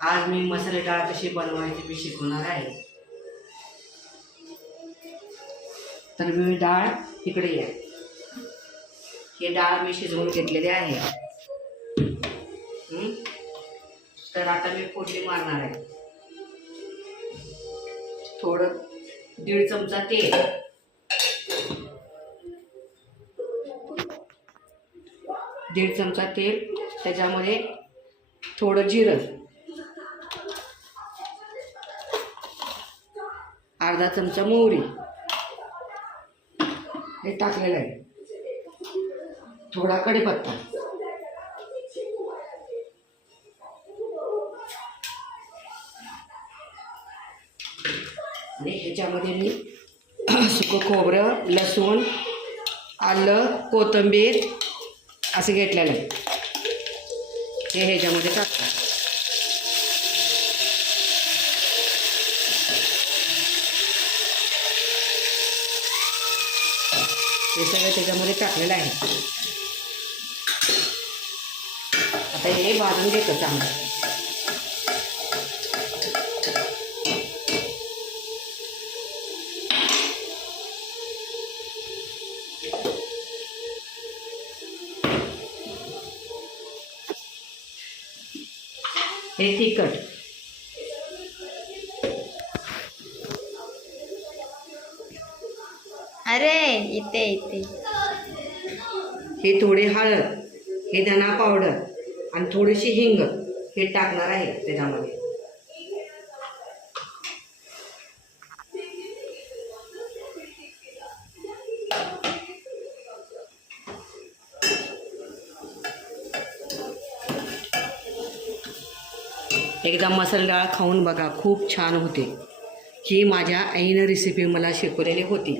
आज मी मसाले डाळ कशी बनवायची मी शिकवणार आहे। तर मी डाळ इकडे आहे, हे डाळ मी शिजवून घेतलेली आहे। तर आता मी फोडणी मारणार आहे। थोडं 1.5 चमचा तेल, 1.5 चमचा तेल, त्याच्यामध्ये थोडं जिरं, अर्धा चमचा मोहरी हे टाकलेलं आहे, थोडा कढीपत्ता, आणि ह्याच्यामध्ये मी सुकं खोबरं, लसूण, आलं, कोथिंबीर असं घेतलेलं आहे, हे ह्याच्यामध्ये टाकतो। हे सगळं त्याच्यामध्ये टाकलेलं आहे। आता हे भाजून घेतो चांगलं। हे तिखट, अरे इथे इथे, हे थोडी हळद, हे धना पावडर आणि थोडीशी हिंग हे टाकणार आहे त्याच्यामध्ये। एकदा मसाला डाळ खाऊन बघा, खूप छान होते। ही माझ्या आईनं रेसिपी मला शिकवलेली होती।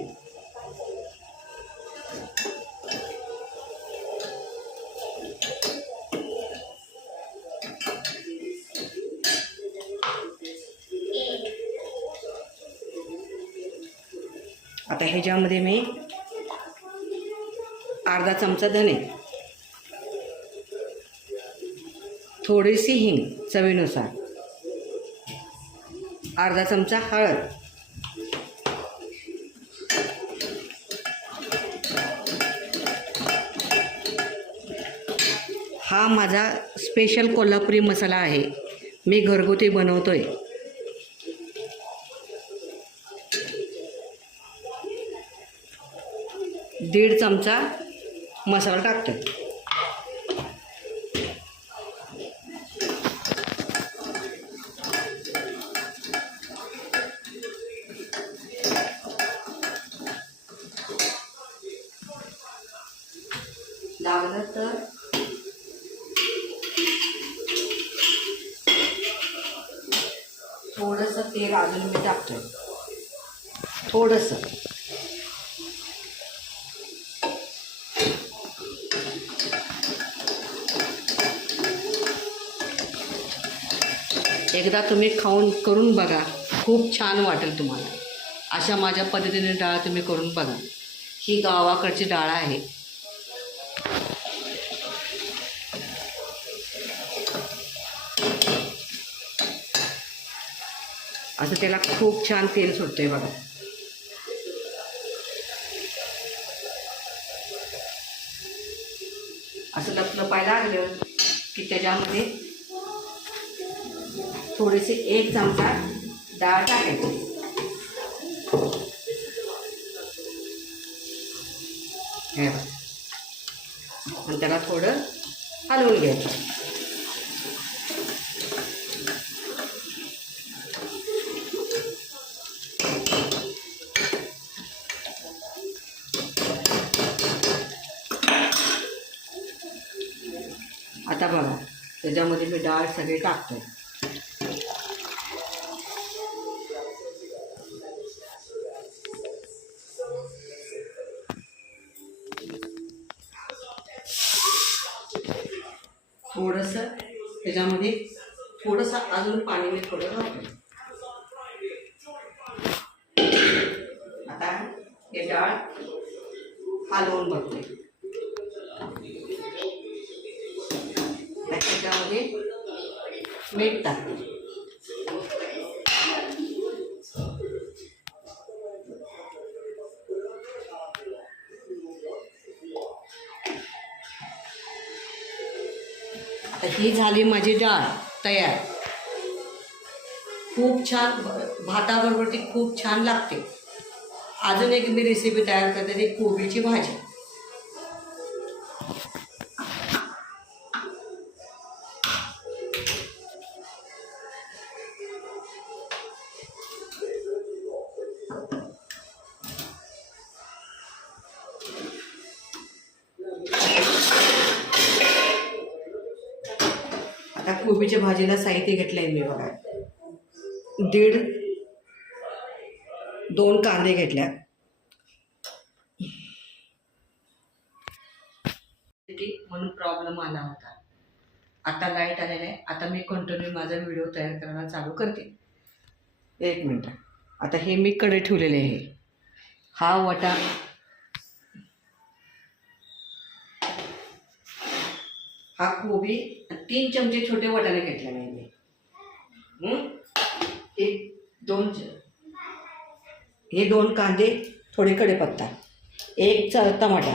आता ह्याच्यामध्ये मी अर्धा चमचा धने, थोडीशी हिंग चवीनुसार, अर्धा चमचा हळद, हा माझा स्पेशल कोल्हापुरी मसाला आहे, मी घरगुती बनवतोय। दीड चमचा मसाला टाकतो। लागलं तर थोडंसं तेल अजून मी टाकतोय, थोडंसं। एकदा तुम्ही खाऊन करून बघा, खूप छान वाटेल तुम्हाला। अशा माझ्या पद्धतीने डाळ तुम्ही करून बघा। ही गावाकडची डाळ आहे। असं त्याला खूप छान तेल सुटतंय बघा। असं लपलपायला लागलं की त्याच्यामध्ये थोडेसे 1 चमचा डाळ टाकायची, हे बघा, आणि त्याला थोडं हलवून घ्यायचं। आता बघा त्याच्यामध्ये मी डाळ सगळी टाकतोय। थोडंसं त्याच्यामध्ये थोडंसं अजून पाणी मी थोडं घालतो। आता हे डाळ हलवून बघते। त्याच्यामध्ये मीठ टाक. आता ही झाली माझी डाळ तयार. खूप छान भाताबरोबर ती खूप छान लागते. अजून एक मी रेसिपी तयार करते ती कोबीची भाजी. आता कोबीच्या भाजीला साहित्य घेतलं आहे मी बघा. 2 कांदे घेतल्या. म्हणून प्रॉब्लेम आला होता. आता लाईट आलेला आहे. आता मी कंटिन्यू माझा व्हिडिओ तयार करायला चालू करते. 1 मिनिट. आता हे मी कडे ठेवलेले आहे. हा वटा हा कोबी 3 चमचे छोटे वाटाणे घेतले नाही मी. 2 कांदे, थोडे कढीपत्ता, 1 टमाटा,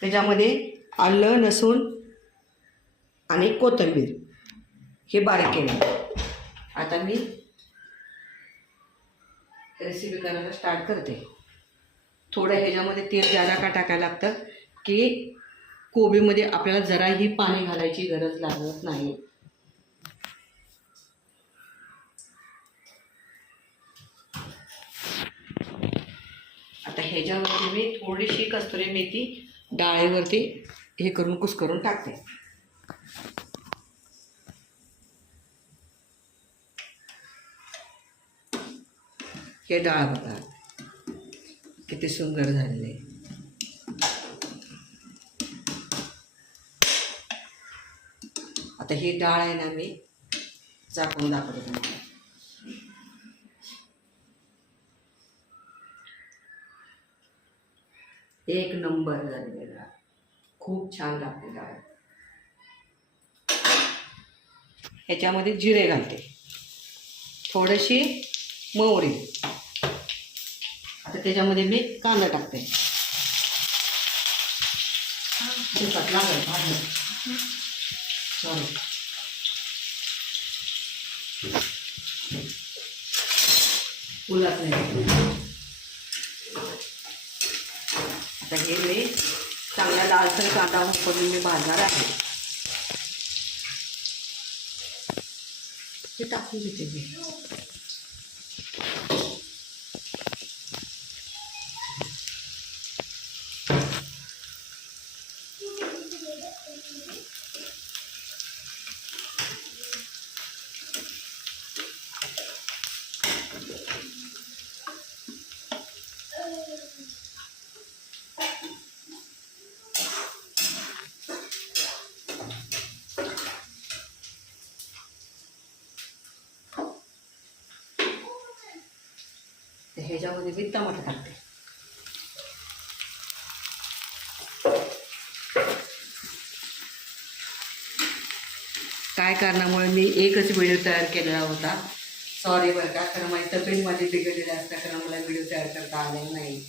त्याच्यामध्ये आलं लसूण आणि कोथिंबीर हे बारीक केलं. आता मी रेसिपी करायला स्टार्ट करते. थोडं ह्याच्यामध्ये तेल जादा का टाकायला लागतं की कोबीमध्ये आपल्याला जराही पाणी घालायची गरज लागत नाही. आता ह्याच्यावरती मी थोडीशी कस्तुरी मेथी डाळीवरती हे करून कुस्करून टाकते. हे डाळ बघा किती सुंदर झालेले. आता ही डाळ आहे ना मी झाकून दाखवते तुम्हाला. एक नंबर झालेली डाळ. खूप छान लागते डाळ. ह्याच्यामध्ये जिरे घालते, थोडीशी मोहरी. आता त्याच्यामध्ये मी कांदा टाकते. लागेल भाजलं. सॉरी. फुलात नाही. आता हे मी चांगला लालसर कांदा होऊन मी भाजणार आहे. ते टाकून घेते मी. ह्याच्यामध्ये मी टमाटर टाकते. काय कारणामुळे मी एकच व्हिडिओ तयार केलेला होता. सॉरी बरं का, कारण माझी तब्येत माझी बिघडलेली असल्या कारण मला व्हिडिओ तयार करता आलेला नाही.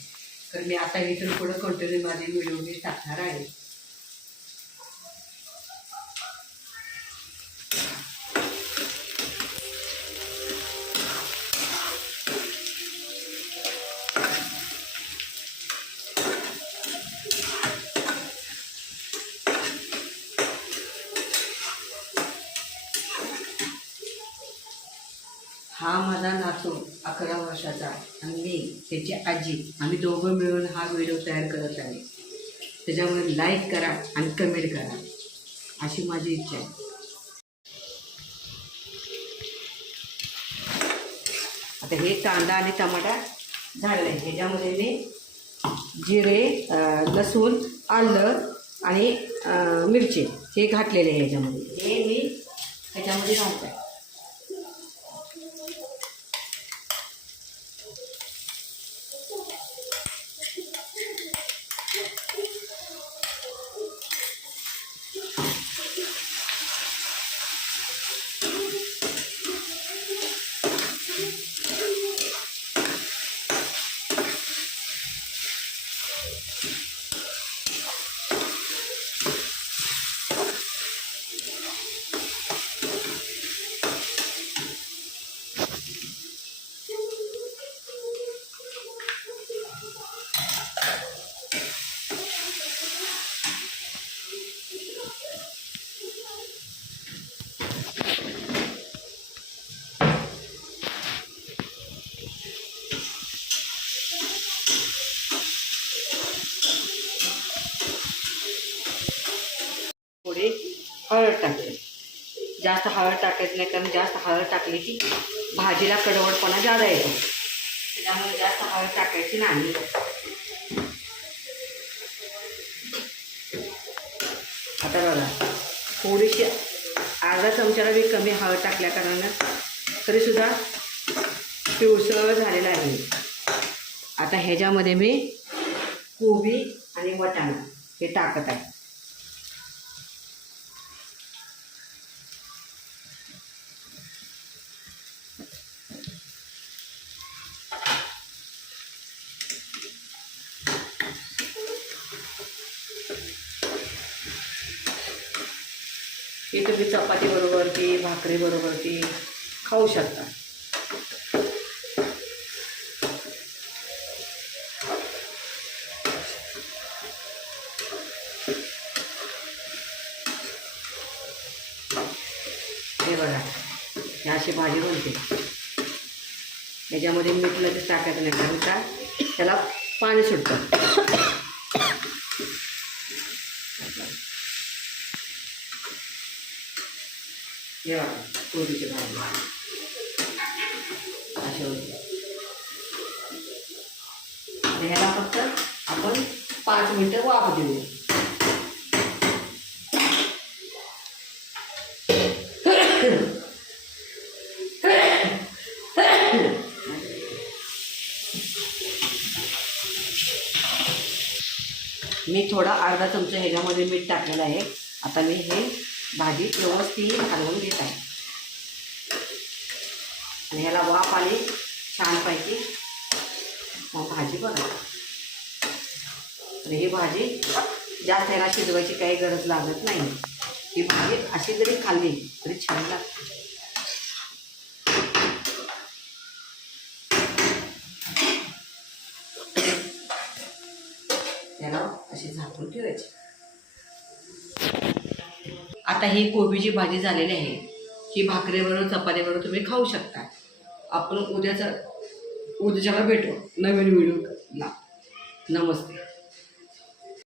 तर मी आता इथून पुढं कंटिन्यू माझे व्हिडिओ मी टाकणार आहे. हा माझा नातू 11 वर्षाचा आणि मी त्याची आजी, आम्ही दोघं मिळून हा व्हिडिओ तयार करत आहे. त्याच्यामुळे लाईक करा आणि कमेंट करा अशी माझी इच्छा आहे. आता हे कांदा आणि टमाटा झाले. ह्याच्यामध्ये मी जिरे, लसूण, आलं आणि मिरची हे घातलेले आहे. ह्याच्यामध्ये हे मी ह्याच्यामध्ये घालते. हळद टाकते. जास्त हळद टाकायचं नाही, कारण जास्त हळद टाकली की भाजीला कडवटपणा जादा येतो. त्याच्यामुळे जास्त हळद टाकायची नाही. आता बघा, थोडीशी अर्धा चमच्याला बी कमी हळद टाकल्या कारणानं तरीसुद्धा पिवसळ झालेला आहे. आता ह्याच्यामध्ये मी कोबी आणि वाटाणा हे टाकत आहे. हे तुम्ही चपाती बरोबर की भाकरी बरोबर की खाऊ शकता. हे बघा, ही अशी भाजी बनते. याच्यामध्ये मीठ लगेच टाकायचं नाही, कारण का त्याला पाणी सुटतं. हे बघा, कोबीची भाजी अशी होती. ह्याला फक्त आपण 5 मिनटं वाफ देऊ. मी थोडा अर्धा चमचा ह्याच्यामध्ये मीठ टाकलेलं आहे. आता मी हे भाजी व्यवस्थित हलवून घेत आहे आणि ह्याला वाफ आली छानपैकी, मग भाजी बघा. आणि ही भाजी जास्त ह्याला शिजवायची काही गरज लागत नाही. ही भाजी अशी जरी खाल्ली तरी छान लागते. त्याला अशी झाकून ठेवायची. आता ही कोबीची भाजी झालेली आहे. ही भाकरीबरोबर चपातीबरोबर तुम्ही खाऊ शकता. आपण उद्याच्याला भेटू नवीन व्हिडिओ. नमस्ते.